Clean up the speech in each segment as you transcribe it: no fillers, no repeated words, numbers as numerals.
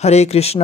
হরে কৃষ্ণ,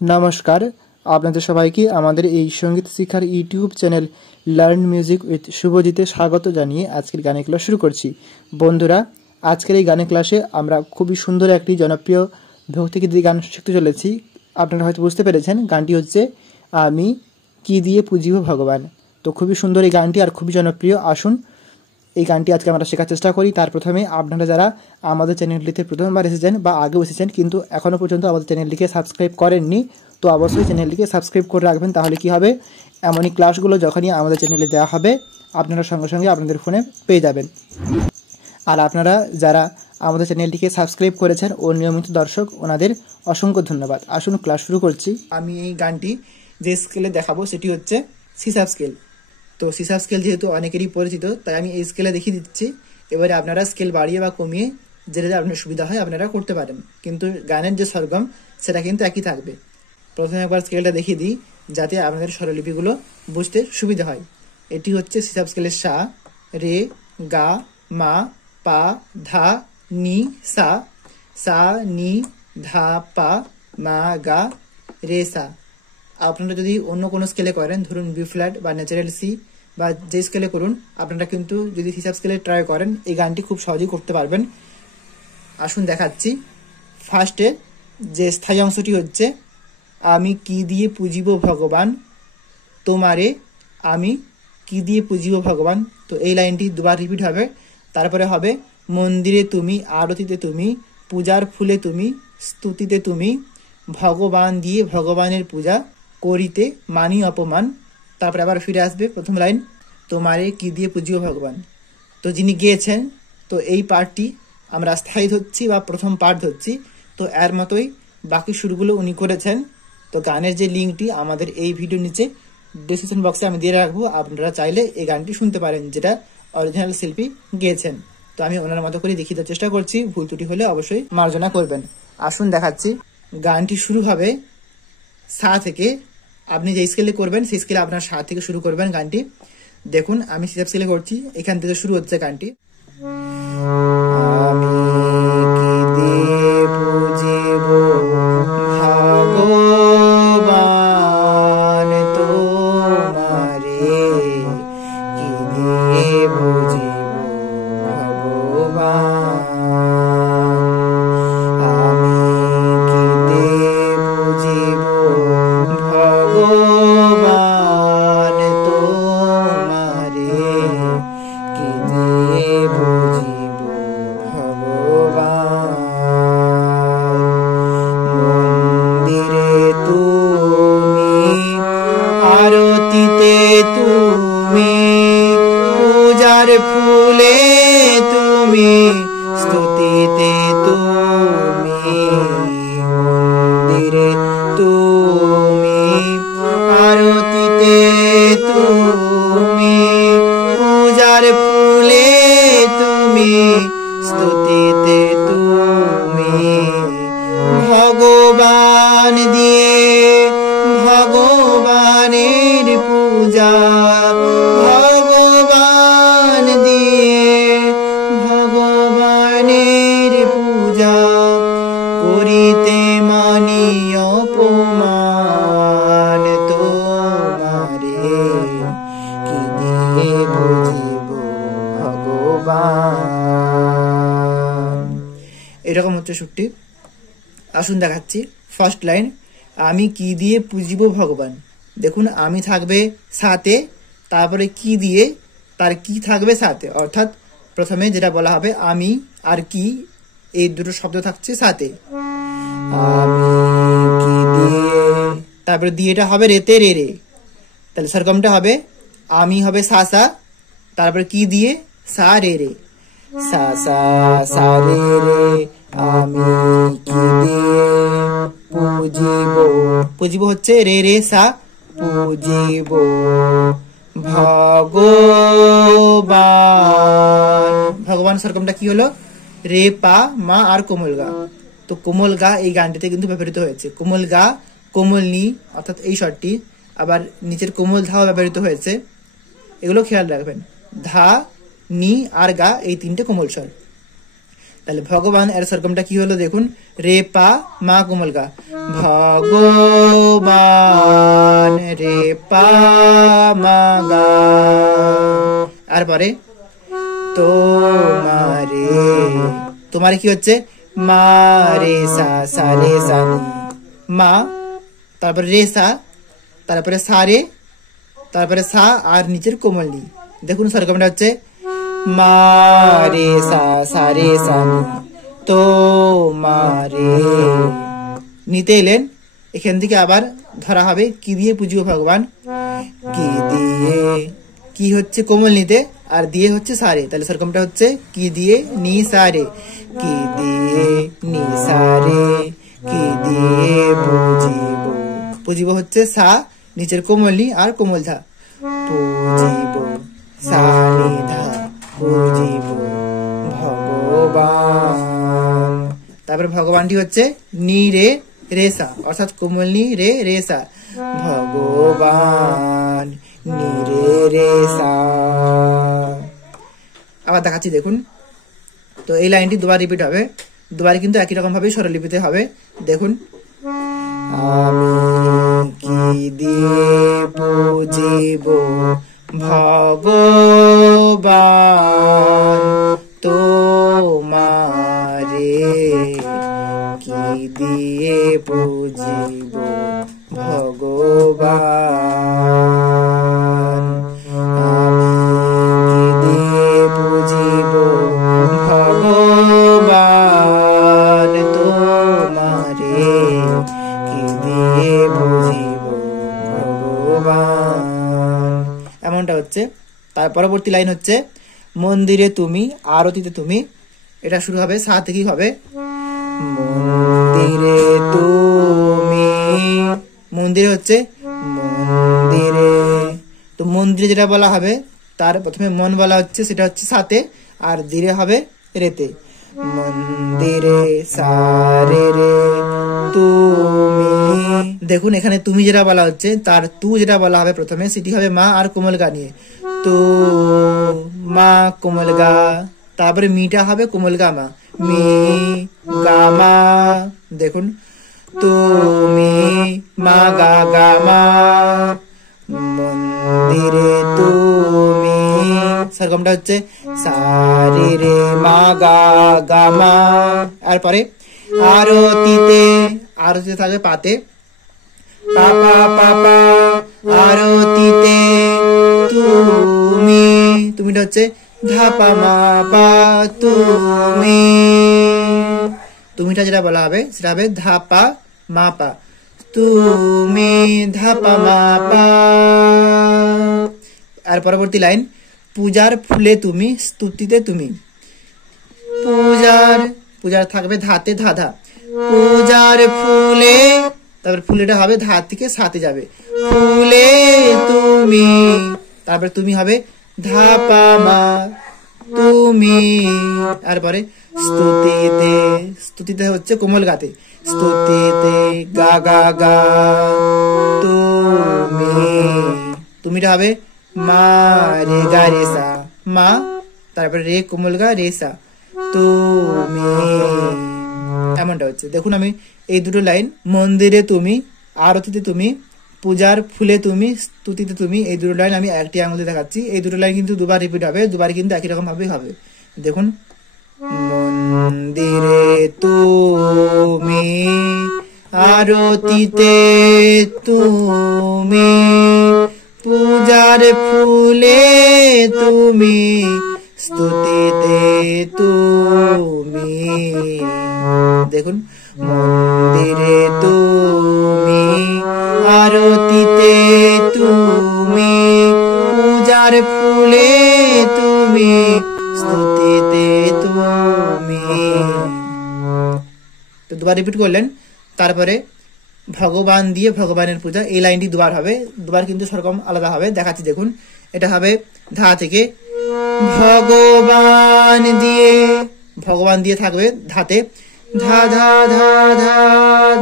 নমস্কার। আপনাদের সবাইকে আমাদের এই সঙ্গীত শিক্ষার YouTube channel learn music with শুভজিতে স্বাগত জানিয়ে আজকের গানের ক্লাস শুরু করছি। বন্ধুরা, আজকের এই গানের ক্লাসে আমরা খুবই সুন্দর একটি জনপ্রিয় ভক্তিগীতি গান শিখতে চলেছি। আপনারা হয়তো বুঝতে পেরেছেন, গানটি হচ্ছে আমি কি দিয়ে পুজিব ভগবান। তো খুবই সুন্দর এই গানটি আর খুবই জনপ্রিয়। আসুন এই গানটি আজকে আমরা শেখার চেষ্টা করি। তার প্রথমে আপনারা যারা আমাদের চ্যানেলটিতে প্রথমবার এসেছেন বা আগেও এসেছেন কিন্তু এখনও পর্যন্ত আমাদের চ্যানেলটিকে সাবস্ক্রাইব করেননি, তো অবশ্যই চ্যানেলটিকে সাবস্ক্রাইব করে রাখবেন। তাহলে কি হবে, এমনই ক্লাসগুলো যখনই আমাদের চ্যানেলে দেওয়া হবে আপনারা সঙ্গে সঙ্গে আপনাদের ফোনে পেয়ে যাবেন। আর আপনারা যারা আমাদের চ্যানেলটিকে সাবস্ক্রাইব করেছেন ও নিয়মিত দর্শক, ওনাদের অসংখ্য ধন্যবাদ। আসুন ক্লাস শুরু করছি। আমি এই গানটি যে স্কেলে দেখাবো সেটি হচ্ছে সি-শার্প স্কেল। তো সি-শার্প স্কেল যেহেতু অনেকেরই পরিচিত, তাই আমি এই স্কেলে দেখিয়ে দিচ্ছি। এবারে আপনারা স্কেল বাড়িয়ে বা কমিয়ে যেটা আপনার সুবিধা হয় আপনারা করতে পারেন, কিন্তু গানের যে স্বরগম সেটা কিন্তু একই থাকবে। প্রথমে একবার স্কেলটা দেখিয়ে দিই যাতে আপনাদের স্বরলিপিগুলো বুঝতে সুবিধা হয়। এটি হচ্ছে সি-শার্প স্কেলের সা, রে, গা, মা, পা, ধা, নি, সা, সা, নি, ধা, পা, মা, গা, রে, সা। আপনারা যদি অন্য কোনো স্কেলে করেন, ধরুন বি ফ্ল্যাট বা ন্যাচারাল সি বা যে স্কেলে করুন, আপনারা কিন্তু যদি সি-শার্প স্কেলে ট্রাই করেন এই গানটি খুব সহজেই করতে পারবেন। আসুন দেখাচ্ছি। ফার্স্টে যে স্থায়ী অংশটি হচ্ছে আমি কি দিয়ে পুজিব ভগবান তোমারে, আমি কি দিয়ে পুজিব ভগবান। তো এই লাইনটি দুবার রিপিট হবে। তারপরে হবে মন্দিরে তুমি, আরতিতে তুমি, পূজার ফুলে তুমি, স্তুতিতে তুমি, ভগবান দিয়ে ভগবানের পূজা করিতে মানি অপমান। তারপরে আবার ফিরে আসবে প্রথম লাইন, তোমারে কি দিয়ে পুজিব ভগবান। তো যিনি গেয়েছেন, তো এই পার্টটি আমরা স্থায়ী ধরছি বা প্রথম পার্ট ধরছি। তো এর মতোই বাকি সুরগুলো উনি করেছেন। তো গানের যে লিঙ্কটি আমাদের এই ভিডিওর নিচে ডিসক্রিপশন বক্সে আমি দিয়ে রাখবো। আপনারা চাইলে এই গানটি শুনতে পারেন, যেটা অরিজিনাল শিল্পী গেয়েছেন। তো আমি ওনার মতো করে দেখিয়ে দেওয়ার চেষ্টা করছি, ভুল ত্রুটি হলে অবশ্যই মার্জনা করবেন। আসুন দেখাচ্ছি। গানটি শুরু হবে সা থেকে। আপনি যে স্কেলে করবেন সেই স্কেলে আপনার সা থেকে শুরু করবেন গানটি। দেখুন আমি সি-শার্প স্কেলে করছি, এখান থেকে শুরু হচ্ছে গানটি। ফুলে তুমি, স্তুতিতে তুমি, মন্দিরে তুমি, আরতিতে তুমি, পূজার ফুলে তুমি, স্তুতিতে তুমি, ভগবান দিয়ে ভগবানের পূজা, ভগবান দিয়ে ভগবানের পূজা করিতে মানি অপমান, তোমারে কি দিয়ে বুঝিব ভগবান। এরকম হচ্ছে সুরটি। আসুন দেখাচ্ছি। ফার্স্ট লাইন, আমি কি দিয়ে পুজিব ভগবান। দেখুন আমি থাকবে সাথে, তারপরে কি দিয়ে তার কি থাকবে সাথে, অর্থাৎ প্রথমে যেটা বলা হবে আমি আর কি, এই দুটো শব্দ থাকছে সাথে। আমি কি দিয়ে, তারপরে দিয়েটা হবে রেতে রে রে, তাহলে সরগমটা হবে আমি হবে সা সা, তারপরে কি দিয়ে সা রে রে, সা সা সা রে রে, আমি কি দিয়ে পুজিব, পুজিব হচ্ছে রে রে সা, পুজিব ভগবান। ভগবান সরগমটা কি হলো রে পা মা আর কোমল গা। তো কোমল গা এই গানটিতে কিন্তু ব্যবহৃত হয়েছে। কোমল গা, কোমল নি অর্থাৎ এই স্বরটি, আবার নিচের কোমল ধাও ব্যবহৃত হয়েছে, এগুলো খেয়াল রাখবেন। ধা, নি আর গা এই তিনটে কোমল স্বর। তাহলে ভগবান এর সরগমটা কি হলো দেখুন, রে পা মা কোমল গা, ভগবান রে পা মা গা। আর পরে তোমারে, তোমারে কি হচ্ছে মা রে সা, সা রে সা নি, মা, তারপরে রে সা, তারপরে সা রে, তারপরে সা আর নিচের কোমল নি। দেখুন সরগমটা হচ্ছে মা রে সা, সা রে সা নি, তো মারে। নিতে এলেন, এখান থেকে আবার ধরা হবে কি দিয়ে পুজো ভগবান, কি দিয়ে, কি হচ্ছে কোমল নিতে আর দিয়ে হচ্ছে সারে। তাহলে সরগমটা হচ্ছে কি দিয়ে নি সারে, কি দিয়ে নি সারে, কি দিয়ে পুজিব, পুজিব হচ্ছে সা, নিচের কোমলি আর কোমল ধা, পুজিব সারে ধা, পুজিব ভগবান। তারপরে ভগবানটি হচ্ছে নি রে রেসা, অর্থাৎ কোমল নি রে রেসা, ভগবান নি রে রেসা। আবার দেখাচ্ছি দেখুন। তো এই লাইনটি দুবার রিপিট হবে, দুবার কিন্তু একই রকম ভাবে স্বরলিপিতে হবে। দেখুন, আমি কি দিয়ে পুজিব ভগবান তোমারে, কি দিয়ে পুজিব ভগবান, আমি কি দিয়ে পুজিব ভগবান তোমারে, কি দিয়ে পুজিব ভগবান। এমনটা হচ্ছে। তার পরবর্তী লাইন হচ্ছে মন্দিরে তুমি আরতিতে তুমি, এটা শুরু হবে সা থেকেই হবে, মন্দিরে তুমি, মন্দিরে হচ্ছে মন্দিরে, তো মন্দিরে যেটা বলা হবে তার প্রথমে মন বলা হচ্ছে, সেটা হচ্ছে সাথে, আর দিরে হবে রেতে, মন্দিরে সারে রে তুমি। দেখুন এখানে তুমি যেটা বলা হচ্ছে তার তু যেটা বলা হবে প্রথমে, সেটি হবে মা আর কোমল গা নিয়ে, তো মা কোমল গা, তারপরে মিটা হবে কোমল গা মা, মি গা মা। দেখুন, তুমি মা গা গা মা, মন্দিরে তুমি, সরগমটা হচ্ছে সারে রে মা গা গা মা। আর পরে আরতিতে, আরতিতে থাকবে পাতে, পাপা পাপা, আরতিতে তুমি, তুমিটা হচ্ছে ধাপা মা পা তুমি, তুমিটা যেটা বলা হবে সেটা হবে ধাপা মা পা, তুমি ধাপা মা পা। আর পরবর্তী লাইন পূজার ফুলে তুমি স্তুতিতে তুমি, পূজার, পূজার থাকবে ধাতে ধাধা, পূজার ফুলে, তারপরে ফুলেটা হবে ধা থেকে সাথে যাবে, ফুলে তুমি, তারপরে তুমি হবে ধাপা মা তুমি। আর পরে স্তুতিতে, স্তুতিতে হচ্ছে কোমল গাতে, স্তুতিতে গা গা গা তুমি, তুমিটা হবে মা রে গা রে সা, মা, তারপরে রে কোমল গা রে সা, তুমি। এমনটা হচ্ছে। দেখুন আমি এই দুটো লাইন, মন্দিরে তুমি আরতিতে তুমি, পূজার ফুলে তুমি স্তুতিতে তুমি, এই দুটো লাইন আমি একটি আঙুলে দেখাচ্ছি। এই দুটো লাইন কিন্তু দুবার রিপিট হবে, দুবার কিন্তু একই রকম ভাবে হবে। দেখুন, মন্দিরে তুমি আরতিতে তুমি, পূজার ফুলে তুমি স্তুতিতে তুমি। দেখুন, মন্দিরে তুমি আরতিতে তুমি, পূজার ফুলে তুমি স্তুতিতে তুমি। তো দুবার রিপিট করলেন। তারপরে ভগবান দিয়ে ভগবানের পূজা, এই লাইনটি দুবার হবে, দুবার কিন্তু সরকম আলাদা হবে। দেখাচ্ছি দেখুন, এটা হবে ধা থেকে ভগবান দিয়ে ভগবান দিয়ে থাকবে ধাতে, ধা ধা ধা ধা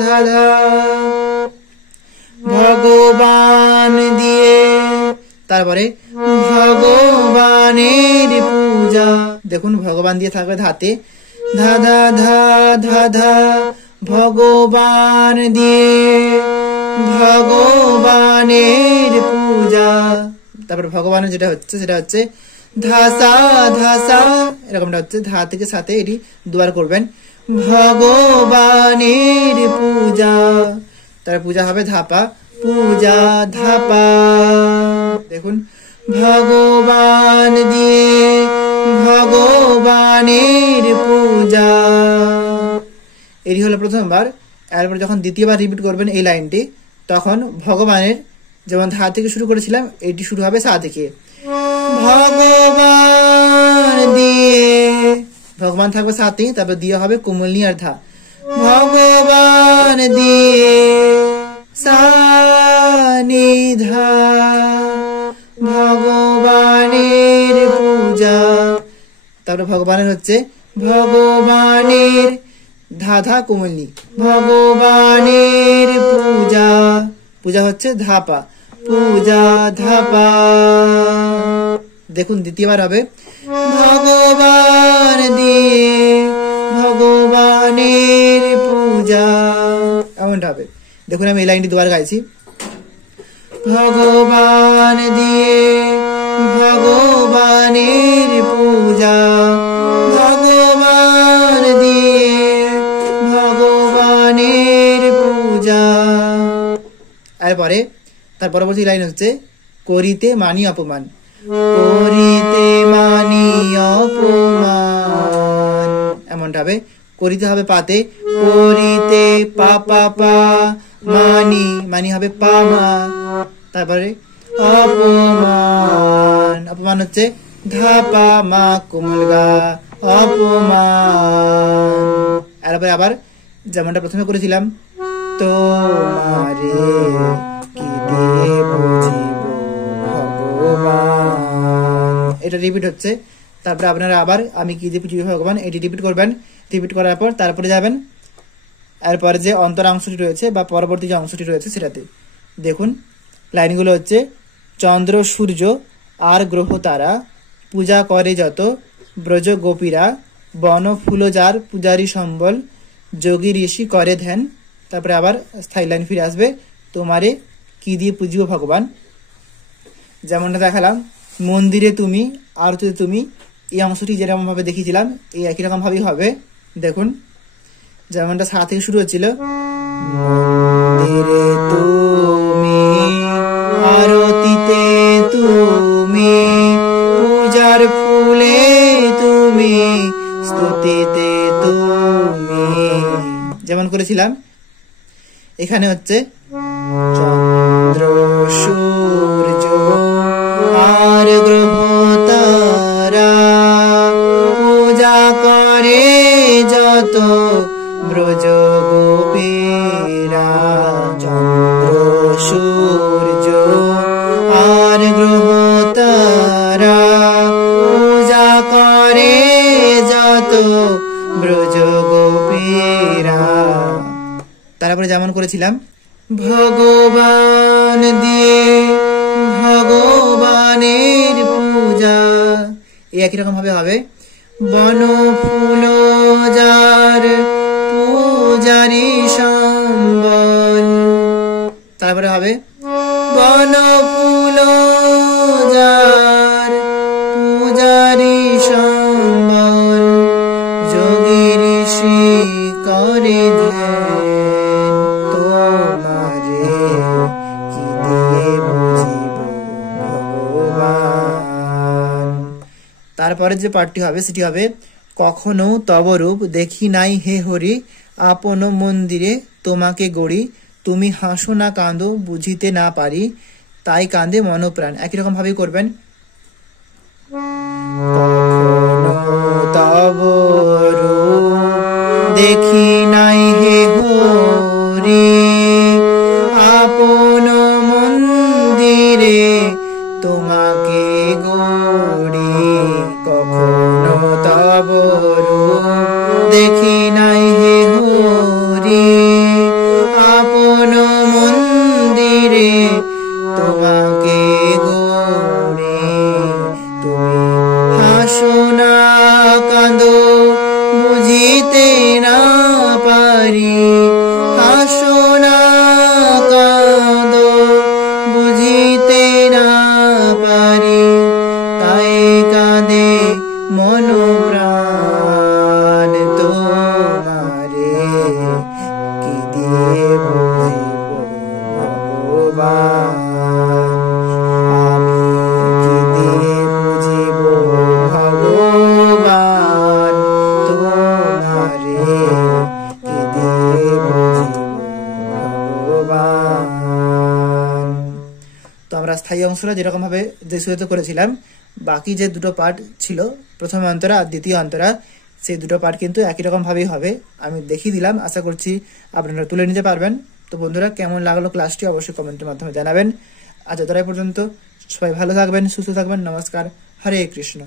ধা ধা, ভগবান দিয়ে, তারপরে ভগবানের পূজা, দেখুন ভগবান দিয়ে থাকবে ধাতে, ধা ধা ধা ধা ধা, ভগবান দিয়ে ভগবানের পূজা। তারপর ভগবানের যেটা হচ্ছে সেটা হচ্ছে ধাসা ধাসা, এরকমটা হচ্ছে ধা থেকে সাথে এটি দুবার করবেন, ভগবানের পূজা। তার পূজা হবে ধাপা, পূজা ধাপা। দেখুন ভগবান দিয়ে ভগবানের পূজা, এটি হলো প্রথমবার। এরপর যখন দ্বিতীয়বার রিপিট করবেন এই লাইনটি, তখন ভগবানের যেমন ধা থেকে শুরু করেছিলাম এটি শুরু হবে সা থেকে, ভগবান দিয়ে, ভগবান থাকবে সাথে, তারপর দিয়ে হবে কোমলনি আর ধা, ভগবান দিয়ে সা নি ধা, ভগবানের পূজা। তারপরে ভগবানের হচ্ছে ভগবানের ধা ধা কোমলনি, ভগবানের পূজা, পূজা হচ্ছে ধাপা, পূজা ধাপা। দেখুন দ্বিতীয়বার হবে ভগবান দিয়ে ভগবানের পূজা, এমনটা হবে। দেখুন আমি এই লাইনটি দুবার গাইছি, ভগবান দিয়ে ভগবানের পূজা, ভগবান দিয়ে ভগবানের পূজা। এরপরে তার পরবর্তী লাইন হচ্ছে করিতে মানি অপমান, করিতে মানি অপমান, এমনটা হবে। করিতে হবে পাতে, করিতে পা পা পা, মানি, মানি হবে পা মা, তারপরে অপমান, অপমান হচ্ছে ধা পা মা কোমল গা, অপমান। এরপরে আবার যেমনটা প্রথমে করেছিলাম, তোমারে কি দিয়ে বুঝিব ভগবান, এটা রিপিট হচ্ছে। তারপরে আপনারা আবার আমি কি দিয়ে বুঝিব ভগবান এটি রিপিট করবেন। রিপিট করার পর তারপরে যাবেন এরপরে যে অন্তরাংশটি রয়েছে বা পরবর্তী যে অংশটি রয়েছে সেটাতে। দেখুন লাইনগুলো হচ্ছে, চন্দ্র সূর্য আর গ্রহ তারা পূজা করে যত, ব্রজ গোপীরা বন ফুল যার পূজারী সম্বল, যোগী ঋষি করে ধ্যান। তারপরে আবার স্থায়ী লাইন ফিরে আসবে, তোমারে কি দিয়ে পুজিব ভগবান। যেমনটা দেখালাম মন্দিরে তুমি, আরতিতে তুমি, এই অংশটি যেরকম ভাবে দেখিয়েছিলাম এই একই রকম ভাবেই হবে। দেখুন যেমনটা সা থেকে শুরু হচ্ছিল, মন্দিরে তুমি, আরতিতে তুমি, পূজার ফুলে তুমি, স্তুতিতে তুমি, যেমন করেছিলাম। এখানে হচ্ছে চন্দ্র সূর্য আর গ্রহ তারা পূজা করে যত, ব্রজ গোপীরা, চন্দ্র সূর্য আর গ্রহ তারা পূজা করে যত, ব্রজ গোপীরা। তারপরে যেমন করেছিলাম, ভগবান দিয়ে ভগবানের পূজা, এই একই রকম ভাবে হবে। বন ফুল যার পূজারি সম্বল, তারপরে হবে বন ফুল যার পূজারি সম্বল, যোগী ঋষি করে ধ্যান, তোমারে কি দিয়ে বুঝিব ভগবান। তারপরে যে পাঠটি হবে সেটি হবে, কখনো তব রূপ দেখি নাই হে হরি, আপন মন্দিরে তোমাকে গড়ি, তুমি হাসো না কাঁদো বুঝিতে না পারি, তাই কাঁদে মনপ্রাণ। একই রকম ভাবেই করবেন। কখনো তব রূপ দেখি নাই হে হরি, আপন মন্দিরে তোমাকে গড়ি, কখনো তব রূপ তোমারে কি দেব ভগবান। তো আমরা স্থায়ী অংশটা যেরকম ভাবে যে সুরেতে করেছিলাম, বাকি যে দুটো পার্ট ছিল, প্রথম অন্তরা আর দ্বিতীয় অন্তরা, সেই দুটো পার্ট কিন্তু একই রকম ভাবেই হবে। আমি দেখিয়ে দিলাম, আশা করছি আপনারা তুলে নিতে পারবেন। তো বন্ধুরা, কেমন লাগলো ক্লাসটি অবশ্যই কমেন্টের মাধ্যমে জানাবেন। আজ এতটাই পর্যন্ত, সবাই ভালো থাকবেন, সুস্থ থাকবেন। নমস্কার, হরে কৃষ্ণ।